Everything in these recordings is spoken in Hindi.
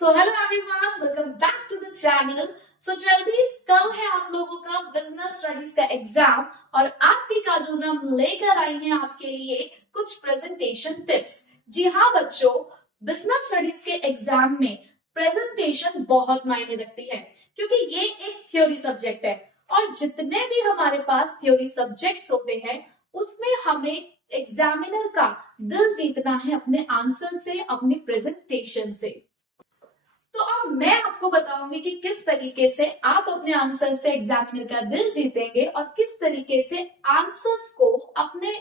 So hello everyone, welcome back to the channel. So twelfth कल है आप लोगों का बिजनेस स्टडीज का एग्जाम और आपकी काजल मैम लेकर आई हैं आपके लिए कुछ प्रेजेंटेशन टिप्स। जी हाँ बच्चों, बिजनेस स्टडीज के एग्जाम में प्रेजेंटेशन बहुत मायने रखती है क्योंकि ये एक थ्योरी सब्जेक्ट है और जितने भी हमारे पास थ्योरी सब्जेक्ट्स होते हैं उसमें हमें एग्जामिनर का दिल जीतना है अपने आंसर से, अपने प्रेजेंटेशन से। तो अब मैं आपको बताऊंगी कि किस तरीके से आप अपने आंसर से एग्जामिनर का दिल जीतेंगे और किस तरीके से आंसर्स को अपने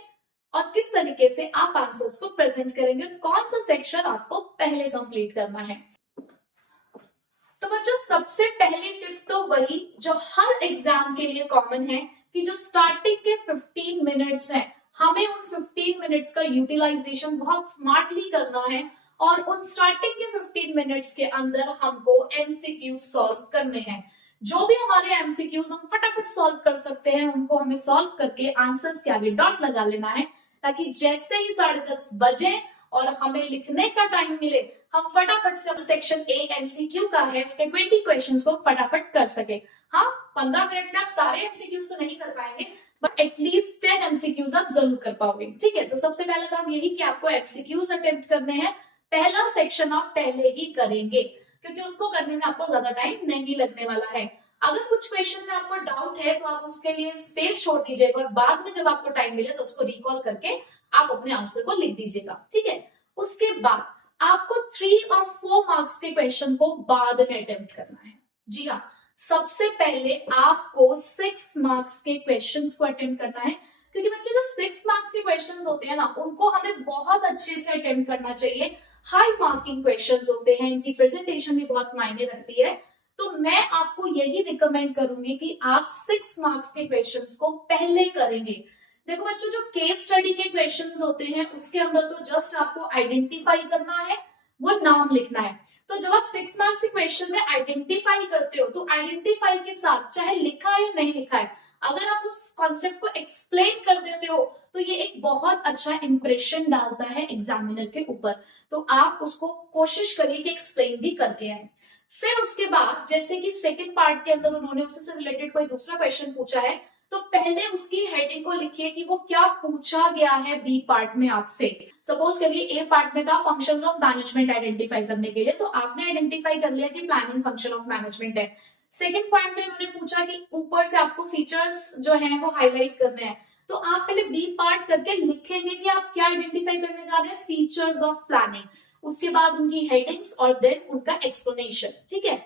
और किस तरीके से आप आंसर्स को प्रेजेंट करेंगे, कौन सा सेक्शन आपको पहले कंप्लीट करना है। तो बच्चों सबसे पहली टिप तो वही जो हर एग्जाम के लिए कॉमन है कि जो स्टार्टिंग के 15 मिनट्स हैं हमें उन 15 मिनट्स का यूटिलाइजेशन बहुत स्मार्टली करना है और उन स्टार्टिंग के 15 मिनट्स के अंदर हमको एमसीक्यू सॉल्व करने हैं। जो भी हमारे एमसीक्यूज हम फटाफट सॉल्व कर सकते हैं उनको हमें सॉल्व करके आंसर्स के आगे डॉट लगा लेना है ताकि जैसे ही 10:30 बजे और हमें लिखने का टाइम मिले हम फटाफट से सेक्शन ए एमसीक्यू का है उसके 20 क्वेश्चंस को फटाफट कर सके। हाँ, 15 मिनट में आप सारे एमसीक्यूज तो नहीं कर पाएंगे बट एटलीस्ट 10 एमसीक्यूज आप जरूर कर पाओगे। ठीक है, तो सबसे पहला काम यही कि आपको एमसीक्यूज अटेम्प्ट करने हैं। पहला सेक्शन आप पहले ही करेंगे क्योंकि उसको करने में आपको ज्यादा टाइम नहीं लगने वाला है। अगर कुछ क्वेश्चन में आपको डाउट है तो आप उसके लिए स्पेस छोड़ दीजिएगा और बाद में जब आपको टाइम मिले तो उसको रिकॉल करके आप अपने आंसर को लिख दीजिएगा। ठीक है, उसके बाद आपको 3 और 4 मार्क्स के क्वेश्चन को बाद में अटेम्प्ट करना है। जी हाँ, सबसे पहले आपको 6 मार्क्स के क्वेश्चंस को अटेम्प्ट करना है क्योंकि बच्चे जो 6 मार्क्स के क्वेश्चंस होते हैं ना उनको हमें बहुत अच्छे से अटेम्प्ट करना चाहिए। हाई मार्किंग क्वेश्चंस होते हैं, इनकी प्रेजेंटेशन भी बहुत मायने रखती है। तो मैं आपको यही रिकमेंड करूंगी कि आप 6 मार्क्स के क्वेश्चंस को पहले करेंगे। देखो बच्चों, जो केस स्टडी के क्वेश्चंस होते हैं उसके अंदर तो जस्ट आपको आइडेंटिफाई करना है, वो नाम लिखना है। तो जब आप 6 मार्क्स के क्वेश्चन में आइडेंटिफाई करते हो तो आइडेंटिफाई के साथ चाहे लिखा है या नहीं लिखा है, अगर आप उस कॉन्सेप्ट को एक्सप्लेन कर देते हो तो ये एक बहुत अच्छा इंप्रेशन डालता है एग्जामिनर के ऊपर। तो आप उसको कोशिश करिए कि एक्सप्लेन भी करके आए। फिर उसके बाद जैसे कि सेकंड पार्ट के अंदर उन्होंने उससे रिलेटेड कोई दूसरा क्वेश्चन पूछा है तो पहले उसकी हेडिंग को लिखिए कि वो क्या पूछा गया है बी पार्ट में आपसे। सपोज करिए ए पार्ट में था फंक्शंस ऑफ मैनेजमेंट आइडेंटिफाई करने के लिए, तो आपने आइडेंटिफाई कर लिया कि प्लानिंग फंक्शन ऑफ मैनेजमेंट है। सेकंड पॉइंट में उन्होंने पूछा कि ऊपर से आपको फीचर्स जो हैं वो हाईलाइट करने हैं, तो आप पहले बी पार्ट करके लिखेंगे कि आप क्या आइडेंटिफाई करने जा रहे हैं, फीचर्स ऑफ प्लानिंग। उसके बाद उनकी हेडिंग्स और देन उनका एक्सप्लेनेशन। ठीक है,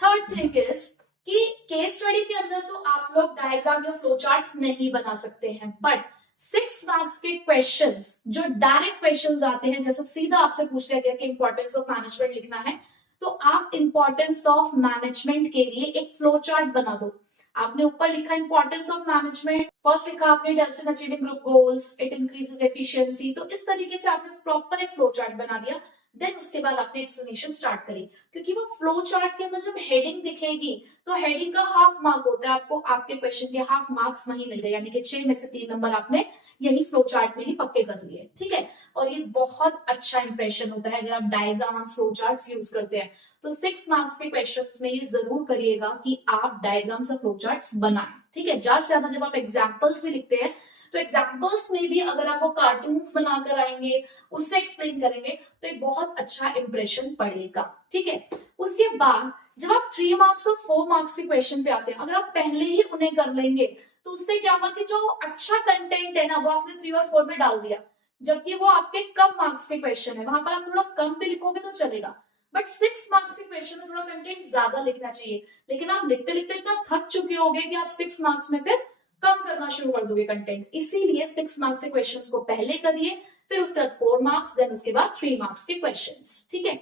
थर्ड थिंग इज कि केस स्टडी के अंदर तो आप लोग डायग्राम या फ्लो चार्ट्स नहीं बना सकते हैं बट 6 मार्क्स के क्वेश्चंस जो डायरेक्ट क्वेश्चंस आते हैं, जैसे सीधा आपसे पूछ लिया गया कि इंपॉर्टेंस ऑफ मैनेजमेंट लिखना है, तो आप इंपॉर्टेंस ऑफ मैनेजमेंट के लिए एक फ्लो चार्ट बना दो। आपने ऊपर लिखा इंपॉर्टेंस ऑफ मैनेजमेंट, फर्स्ट लिखा आपने it helps in achieving group goals, it increases efficiency. तो इस तरीके से आपने प्रॉपर एक फ्लो चार्ट बना दिया। देन उसके बाद आपने एक्सप्लेनेशन स्टार्ट करी क्योंकि वो फ्लो चार्ट के अंदर जब हेडिंग दिखेगी तो हेडिंग का हाफ मार्क होता है, आपको आपके क्वेश्चन के हाफ मार्क्स वहीं मिल गए, यानी कि 6 में से 3 नंबर आपने यही फ्लो चार्ट में ही पक्के कर लिए। ठीक है, और ये बहुत अच्छा इंप्रेशन होता है अगर आप डायग्राम फ्लो चार्ट्स यूज करते हैं। तो 6 मार्क्स के क्वेश्चंस में ये जरूर करिएगा कि आप डायग्राम्स और फ्लो चार्ट्स बनाएं। ठीक है, ज्यादा से ज्यादा जब आप एग्जाम्पल्स भी लिखते हैं तो एग्जाम्पल्स में भी अगर आप वो कार्टून्स बनाकर आएंगे, उससे एक्सप्लेन करेंगे तो एक बहुत अच्छा इंप्रेशन पड़ेगा। ठीक है, उसके बाद जब आप 3 मार्क्स और 4 मार्क्स के क्वेश्चन पे आते हैं, अगर आप पहले ही उन्हें कर लेंगे तो उससे क्या होगा कि जो अच्छा कंटेंट है ना वो आपने 3 और 4 में डाल दिया, जबकि वो आपके कम मार्क्स के क्वेश्चन है, वहां पर आप थोड़ा कम भी लिखोगे तो चलेगा बट 6 मार्क्स के क्वेश्चन में थोड़ा कंटेंट ज्यादा लिखना चाहिए। लेकिन आप लिखते लिखते इतना थक चुके होगे कि आप 6 मार्क्स में फिर कम करना शुरू कर दोगे कंटेंट। इसीलिए 6 मार्क्स के क्वेश्चंस को पहले करिए, फिर उसके बाद 4 मार्क्स, देन उसके बाद 3 मार्क्स के क्वेश्चंस। ठीक है,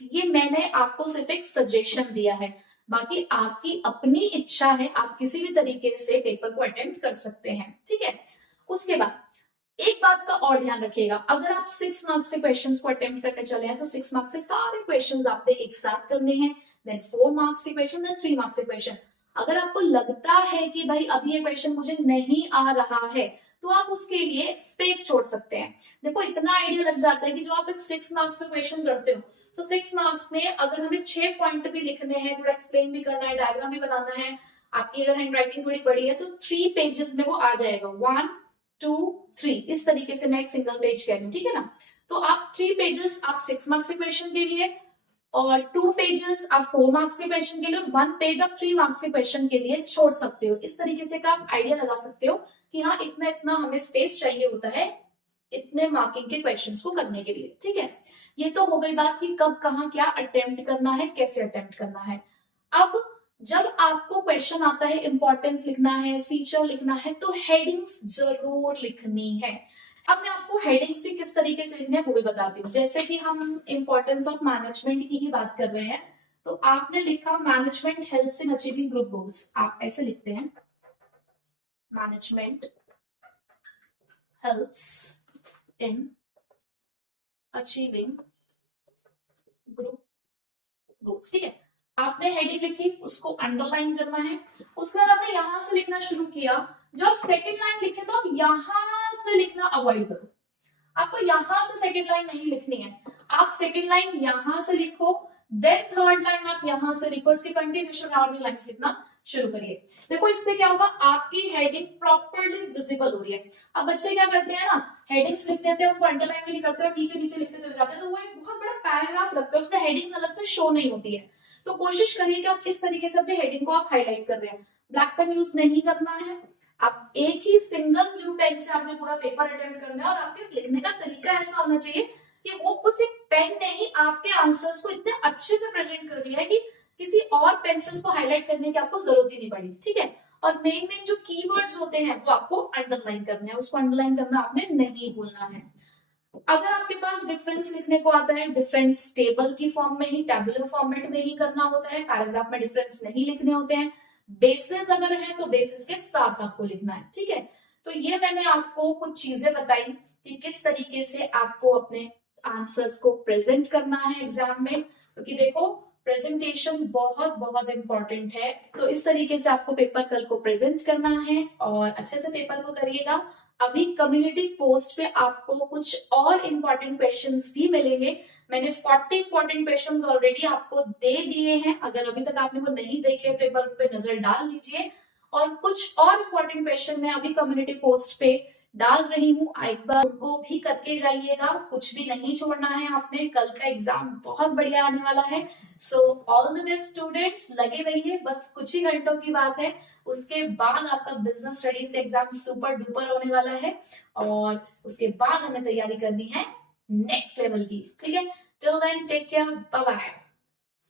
ये मैंने आपको सिर्फ एक सजेशन दिया है, बाकी आपकी अपनी इच्छा है, आप किसी भी तरीके से पेपर को अटेम्प्ट कर सकते हैं। ठीक है, उसके बाद एक बात का और ध्यान रखिएगा, अगर आप 6 मार्क्स से क्वेश्चंस को अटेम्प्ट करने चले हैं तो 6 मार्क्स से सारे क्वेश्चंस आपने एक साथ करने हैं, देन 4 मार्क्स के क्वेश्चन, देन 3 मार्क्स के क्वेश्चन। अगर आपको लगता है कि भाई अभी ये क्वेश्चन मुझे नहीं आ रहा है तो आप उसके लिए स्पेस छोड़ सकते हैं। देखो इतना आइडिया लग जाता है कि जो आप एक 6 मार्क्स का क्वेश्चन करते हो, तो 6 मार्क्स में अगर हमें 6 पॉइंट भी लिखने हैं, थोड़ा एक्सप्लेन भी करना है, डायग्राम भी बनाना है, आपकी अगर हैंड राइटिंग थोड़ी बड़ी है तो 3 पेजेस में वो आ जाएगा। 1 2 3 इस तरीके से मैं एक सिंगल पेज कह रही हूँ, ठीक है ना। तो आप 3 पेजेस आप 6 मार्क्स के क्वेश्चन के लिए, और 2 पेजेस आप 4 मार्क्स के क्वेश्चन के लिए, और 1 पेज आप 3 मार्क्स के क्वेश्चन के लिए छोड़ सकते हो। इस तरीके से का आप आइडिया लगा सकते हो कि हाँ इतना इतना हमें स्पेस चाहिए होता है इतने मार्किंग के क्वेश्चंस को करने के लिए, ठीक है। ये तो हो गई बात कि कब कहाँ क्या अटेम्प्ट करना है, कैसे अटेम्प्ट करना है। अब जब आपको क्वेश्चन आता है, इंपॉर्टेंस लिखना है, फीचर लिखना है, तो हेडिंग्स जरूर लिखनी है। अब मैं आपको हेडिंग्स भी किस तरीके से लिखने हैं वो भी बताती हूँ। जैसे कि हम इंपॉर्टेंस ऑफ मैनेजमेंट की ही बात कर रहे हैं, तो आपने लिखा management helps in achieving group goals, आप ऐसे लिखते हैं management helps in achieving group goals, ठीक है। आपने हेडिंग लिखी, उसको अंडरलाइन करना है। उसके बाद आपने यहां से लिखना शुरू किया। जब सेकंड लाइन लिखे तो आप यहां से लिखना अवॉइड करो। आपको यहां से सेकंड लाइन नहीं लिखनी है, आप सेकंड लाइन यहां से लिखो, देन थर्ड लाइन आप यहां से लिखो, इसके कंटिन्यूएशन में और भी लाइन्स लिखना शुरू करिए। देखो इससे क्या होगा, आपकी हेडिंग प्रॉपर्ली विजिबल हो रही है। अब बच्चे क्या करते हैं ना, हेडिंग्स लिख देते हैं, उनको अंडरलाइन भी नहीं करते और नीचे नीचे लिखते चले जाते हैं, तो वो एक बहुत बड़ा पैराग्राफ लगता है, उसमें हेडिंग्स अलग से शो नहीं होती है। तो कोशिश करिए कि आप इस तरीके से अपने हेडिंग को आप हाईलाइट कर रहे हैं। ब्लैक पेन यूज नहीं करना है, आप एक ही सिंगल ब्लू पेन से आपने पूरा पेपर अटेम्प्ट करना है, और आपके लिखने का तरीका ऐसा होना चाहिए कि वो उस एक पेन ने ही आपके आंसर्स को इतने अच्छे से प्रेजेंट कर दिया है कि किसी और पेंसिल्स को हाईलाइट करने की आपको जरूरत ही नहीं पड़ी, ठीक है। और मेन मेन जो कीवर्ड्स होते हैं वो आपको अंडरलाइन करने हैं, उसको अंडरलाइन करना आपने नहीं भूलना है। अगर आपके पास डिफरेंस लिखने को आता है, डिफरेंस टेबल की फॉर्म में ही, टैबुलर फॉर्मेट में ही करना होता है, पैराग्राफ में डिफरेंस नहीं लिखने होते हैं। बेसिस अगर है तो बेसिस के साथ आपको लिखना है, ठीक है। तो ये मैंने आपको कुछ चीजें बताई कि किस तरीके से आपको अपने आंसर्स को प्रेजेंट करना है एग्जाम में, क्योंकि देखो प्रेजेंटेशन बहुत बहुत इंपॉर्टेंट है। तो इस तरीके से आपको पेपर कल को प्रेजेंट करना है और अच्छे से पेपर को करिएगा। अभी कम्युनिटी पोस्ट पे आपको कुछ और इंपॉर्टेंट क्वेश्चंस भी मिलेंगे। मैंने 40 इंपॉर्टेंट क्वेश्चंस ऑलरेडी आपको दे दिए हैं, अगर अभी तक आपने वो नहीं देखे तो एक बार उन पे नजर डाल लीजिए। और कुछ और इंपॉर्टेंट क्वेश्चन मैं अभी कम्युनिटी पोस्ट पे डाल रही हूँ, एक बार उनको भी करके जाइएगा, कुछ भी नहीं छोड़ना है आपने। कल का एग्जाम बहुत बढ़िया आने वाला है। So all the best students, लगे रहिए, बस कुछ ही घंटों की बात है, उसके बाद आपका बिजनेस स्टडीज का एग्जाम सुपर डुपर होने वाला है, और उसके बाद हमें तैयारी करनी है नेक्स्ट लेवल की, ठीक है। Till then take care, bye bye.